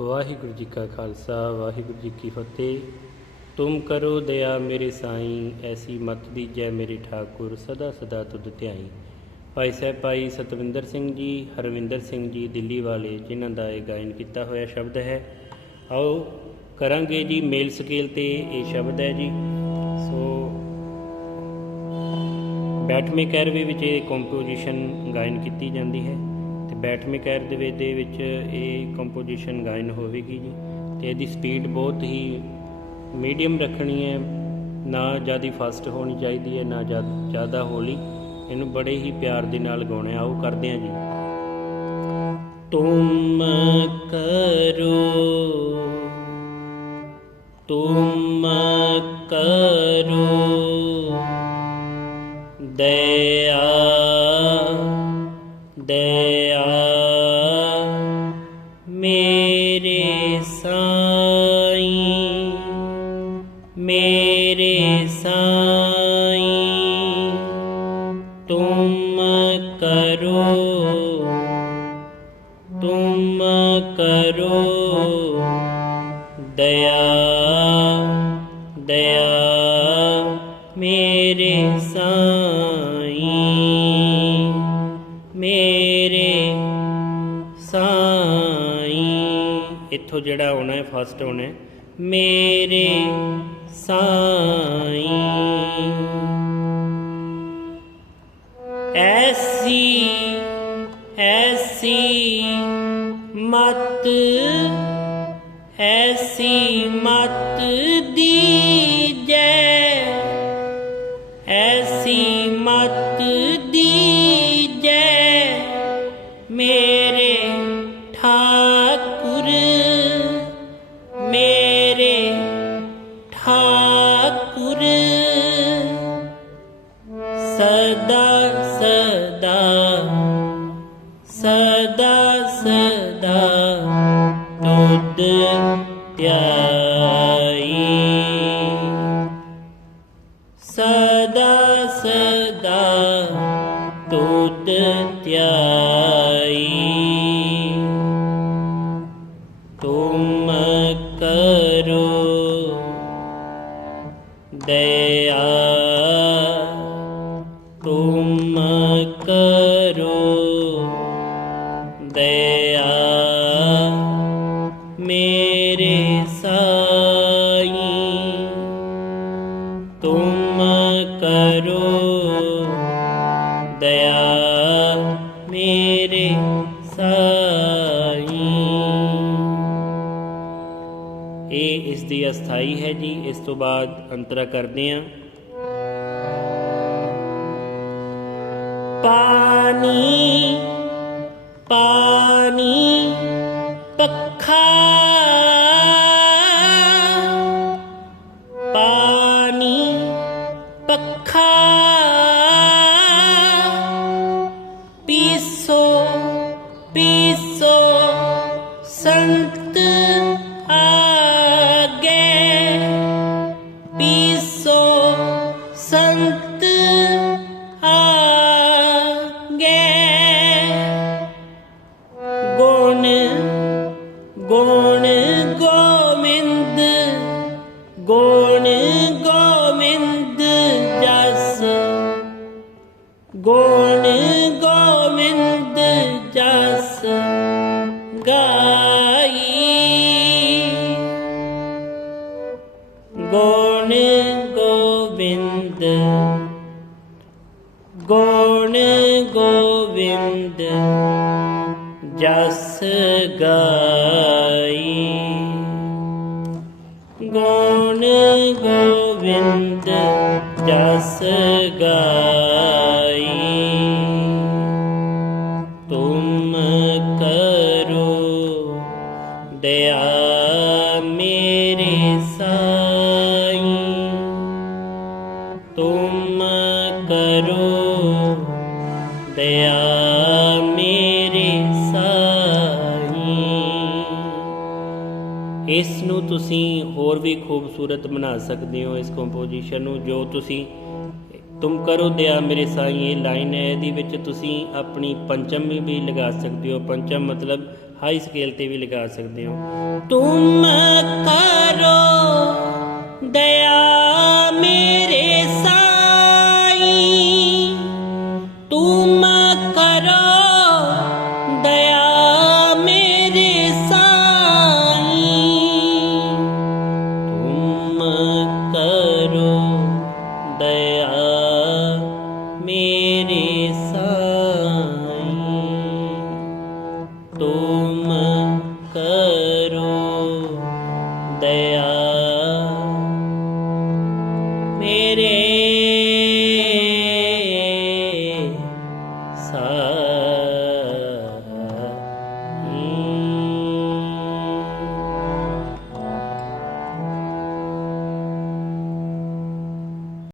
ਵਾਹਿਗੁਰੂ ਜੀ ਕਾ ਖਾਲਸਾ, ਵਾਹਿਗੁਰੂ ਜੀ ਕੀ ਫਤਿਹ। ਤੁਮ ਕਰੋ ਦਇਆ ਮੇਰੇ ਸਾਈਂ, ਐਸੀ ਮਤ ਦੀਜੈ ਮੇਰੇ ਠਾਕੁਰ, ਸਦਾ ਸਦਾ ਤੁਧ ਧਿਆਈ। ਭਾਈ ਸਾਹਿਬ, ਭਾਈ ਸਤਵਿੰਦਰ ਸਿੰਘ ਜੀ, ਹਰਵਿੰਦਰ ਸਿੰਘ ਜੀ, ਦਿੱਲੀ ਵਾਲੇ, ਜਿਨ੍ਹਾਂ ਦਾ ਇਹ ਗਾਇਨ ਕੀਤਾ ਹੋਇਆ ਸ਼ਬਦ ਹੈ। ਆਓ ਕਰਾਂਗੇ ਜੀ ਮੇਲ ਸਕੇਲ ਤੇ ਇਹ ਸ਼ਬਦ ਹੈ ਜੀ। ਸੋ ਬੈਠਵੇਂ ਕੈਰਵੇ ਵਿੱਚ ਇਹ ਕੰਪੋਜੀਸ਼ਨ ਗਾਇਨ ਕੀਤੀ ਜਾਂਦੀ ਹੈ। ਤੇ ਬੈਠਵੇਂ ਕੈਰਵੇ ਦੇ ਵਿੱਚ ਇਹ ਕੰਪੋਜੀਸ਼ਨ ਗਾਇਨ ਹੋਵੇਗੀ ਜੀ ਤੇ ਇਹਦੀ ਸਪੀਡ ਬਹੁਤ ਹੀ ਮੀਡੀਅਮ ਰੱਖਣੀ ਹੈ। ਨਾ ਜ਼ਿਆਦਾ ਫਾਸਟ ਹੋਣੀ ਚਾਹੀਦੀ ਹੈ, ਨਾ ਜ਼ਿਆਦਾ ਹੌਲੀ। ਇਹਨੂੰ ਬੜੇ ਹੀ ਪਿਆਰ ਦੇ ਨਾਲ ਗਾਉਣਾ ਹੈ। ਆਓ ਕਰਦੇ ਹਾਂ ਜੀ। ਤੁਮ ਕਰੋ। ਤੁਮ ਕਰੋ। ਦਇਆ ਦਇਆ। ਜਿਹੜਾ ਆਉਣਾ ਹੈ ਫਸਟ ਆਉਣਾ ਹੈ। ਮੇਰੇ ਸਾਈ। ਐਸੀ ਐਸੀ ਮਤ ਸਦਾ ਸਦਾ ਤੁਧ ਧਿਆਈ ਸਦਾ ਸਦਾ ਤੁਧ ਧਿਆਈ ਤੁਮ ਕਰੋ ਦਇਆ ਤੁਮ ਕਰੋ ਦਇਆ ਮੇਰੇ ਸਾਈਂ, ਤੁਮ ਕਰੋ ਦਇਆ। ਮੇਰੇ ਸਾਈ। ਇਹ ਇਸ ਦੀ ਅਸਥਾਈ ਹੈ ਜੀ। ਇਸ ਤੋਂ ਬਾਅਦ ਅੰਤਰਾ ਕਰਦੇ ਹਾਂ। ਪਾਣੀ ਪਾਣੀ ਪੱਖਾ। ਪਾਣੀ ਪੱਖਾ। ਪੀਸੋ ਪੀਸੋ ਸੰਤ ਗੁਣ ਗੋਵਿੰਦ ਜਸ ਗਾਈ। ਗੁਣ ਗੋਵਿੰਦ ਗੁਣ ਗੋਵਿੰਦ ਜਸ ਗਾਈ। ਗੁਣ ਗੋਵਿੰਦ ਜਸ ਗਾਈ। ਕਰੋ। ਦਇਆ ਮੇਰੇ ਸਾਈਂ ਇਸ ਨੂੰ ਤੁਸੀਂ ਹੋਰ ਵੀ ਖੂਬਸੂਰਤ ਬਣਾ ਸਕਦੇ ਹੋ ਇਸ ਕੰਪੋਜੀਸ਼ਨ ਨੂੰ, ਜੋ ਤੁਸੀਂ, ਤੁਮ ਕਰੋ ਦਇਆ ਮੇਰੇ ਸਾਈਂ ਇਹ ਲਾਈਨ ਹੈ, ਇਹਦੇ ਵਿੱਚ ਤੁਸੀਂ ਆਪਣੀ ਪੰਚਮ ਵੀ ਲਗਾ ਸਕਦੇ ਹੋ। ਪੰਚਮ ਮਤਲਬ ਹਾਈ ਸਕੇਲ ਤੇ ਵੀ ਲਗਾ ਸਕਦੇ ਹੋ। ਤੁਮ ਕਰੋ ਦਇਆ करो दया। मेरे सा